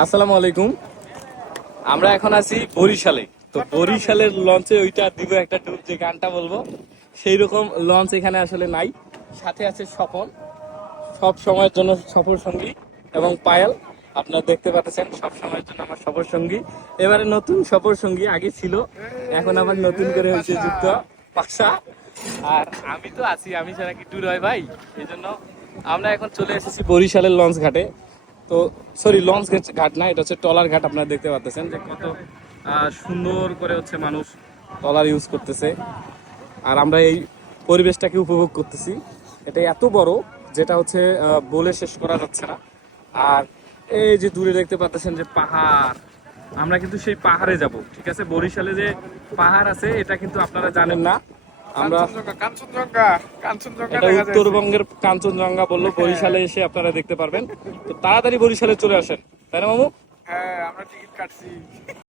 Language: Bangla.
আসসালামু আলাইকুম। আমরা এখন আছি বরিশালে। তো বরিশালের লঞ্চে ওইটা দিব একটা ট্যুর, যে গানটা বলবো সেই রকম লঞ্চ এখানে আসলে নাই। সাথে আছে স্বপন, সব সময়ের জন্য সফর সঙ্গী, এবং পায়েল। আপনারা দেখতে পাচ্ছেন সব সময়ের জন্য আমার সফর সঙ্গী। এবারে নতুন সফর সঙ্গী, আগে ছিল, এখন আবার নতুন করে হয়েছে যুক্ত পাশা। আর আমি তো আছি, আমি ছাড়া কি ট্যুর হয় ভাই? এই জন্য আমরা এখন চলে এসেছি বরিশালের লঞ্চ ঘাটে। তো সরি, লঞ্চ ঘাট না, এটা হচ্ছে ট্রলার ঘাট। আপনারা দেখতে পাচ্ছেন যে কত সুন্দর করে হচ্ছে মানুষ ট্রলার ইউজ করতেছে, আর আমরা এই পরিবেশটাকে উপভোগ করতেছি। এটা এত বড়, যেটা হচ্ছে বলে শেষ করা যাচ্ছে না। আর এই যে দূরে দেখতে পাচ্ছেন যে পাহাড়, আমরা কিন্তু সেই পাহাড়ে যাব। ঠিক আছে, বরিশালে যে পাহাড় আছে এটা কিন্তু আপনারা জানেন না। আমরা কাঞ্চনজঙ্ঘা কাঞ্চনজঙ্ঘা এটা দেখা যায়। উত্তরবঙ্গের কাঞ্চনজঙ্ঘা বললো, বরিশালে এসে আপনারা দেখতে পারবেন। তো তাড়াতাড়ি বরিশালে চলে আসেন, তাই না মামু? হ্যাঁ, আমরা টিকিট কাটছি।